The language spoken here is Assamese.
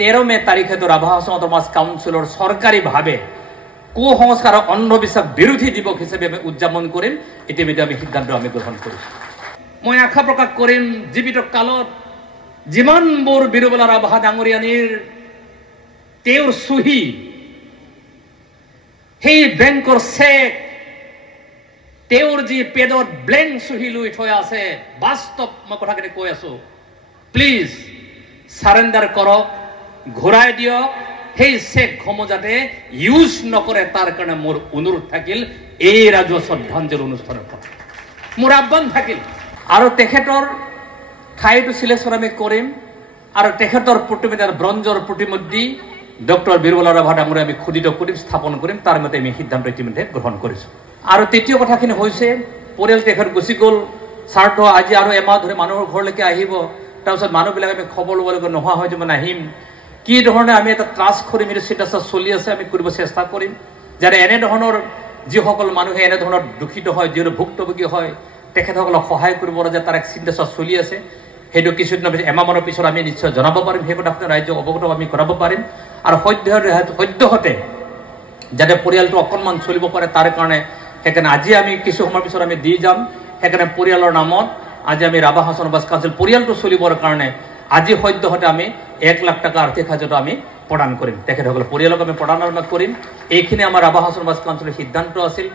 13 মে তাৰিখে তো ৰাভা সমাজ কাউন্সিলৰ সৰকাৰিভাবে কুসংস্কাৰ আৰ অন্ধবিশ্বাস বিৰোধী দিবস হিসেবে আমি উদযাপন কৰিম ইতিমধ্যে আমি সিদ্ধান্ত আমি গ্ৰহণ কৰিছো মই আশা প্ৰকাশ কৰিম জীবিত কালত যিমানবোৰ বীৰবলা ৰাভা ডাঙৰীয়ানীৰ তেওঁৰ চহী সেই বেংকৰ চেক তেওঁৰ যি পেডত ব্লেংক চহী লৈ থৈ আছে বাস্তৱ মই কথাখিনি কৈ আছো প্লিজ সাৰেন্ডাৰ কৰক ঘূৰাই দিয়ক সেই চেকসমূহ যাতে ইউজ নকৰে তাৰ কাৰণে মোৰ অনুৰোধ থাকিল এই ৰাজহুৱা শ্ৰদ্ধাঞ্জলি অনুষ্ঠানৰ পৰা মোৰ আহ্বান থাকিল আৰু তেখেতৰ ঠাইটো সিলেকশন আমি কৰিম আৰু তেখেতৰ প্ৰতিমাৰ ব্ৰঞ্জৰ প্ৰতিমূৰ্তি ডক্টৰ বীৰবলা ৰাভা ডাঙৰীয়া আমি খোদিত কৰিম স্থাপন কৰিম তাৰ মতে আমি সিদ্ধান্ত ইতিমধ্যে গ্ৰহণ কৰিছো আৰু তৃতীয় কথাখিনি হৈছে পৰিয়াল তেখেত গুচি গ'ল স্বাৰ্থ আজি আৰু এমাহ ধৰি মানুহৰ ঘৰলৈকে আহিব তাৰপিছত মানুহবিলাক আমি খবৰ ল'ব লাগিব নোহোৱা হৈ যাব নাহিম কি ধৰণে আমি এটা ট্ৰাষ্ট কৰিম এটা চিন্তা চলি আছে আমি কৰিব চেষ্টা কৰিম যাতে এনে ধৰণৰ যিসকল মানুহে এনে ধৰণৰ দুখিত হয় যিসকল ভুক্তভোগী হয় তেখেতসকলক সহায় কৰিব যে তাৰ এক চিন্তা চলি আছে সেইটো কিছুদিন এমাহমানৰ পিছত আমি নিশ্চয় জনাব পাৰিম সেই কথা ৰাইজক অৱগত আমি কৰাব পাৰিম আৰু সদ্যহতে যাতে পৰিয়ালটো অকণমান চলিব পাৰে তাৰ কাৰণে সেইকাৰণে আজি আমি কিছু সময়ৰ পিছত আমি দি যাম সেইকাৰণে পৰিয়ালৰ নামত আজি আমি ৰাভা সমাজ কাউন্সিল পৰিয়ালটো চলিবৰ কাৰণে আজি সদ্যহতে আমি 1 লাখ টাকা আৰ্থিক সাহায্য আমি প্ৰদান কৰিম তেখেতসকলৰ পৰিয়ালক আমি প্ৰদান কৰিম এইখিনি আমাৰ ৰাভা সমাজ কাউন্সিলৰ সিদ্ধান্ত আছিল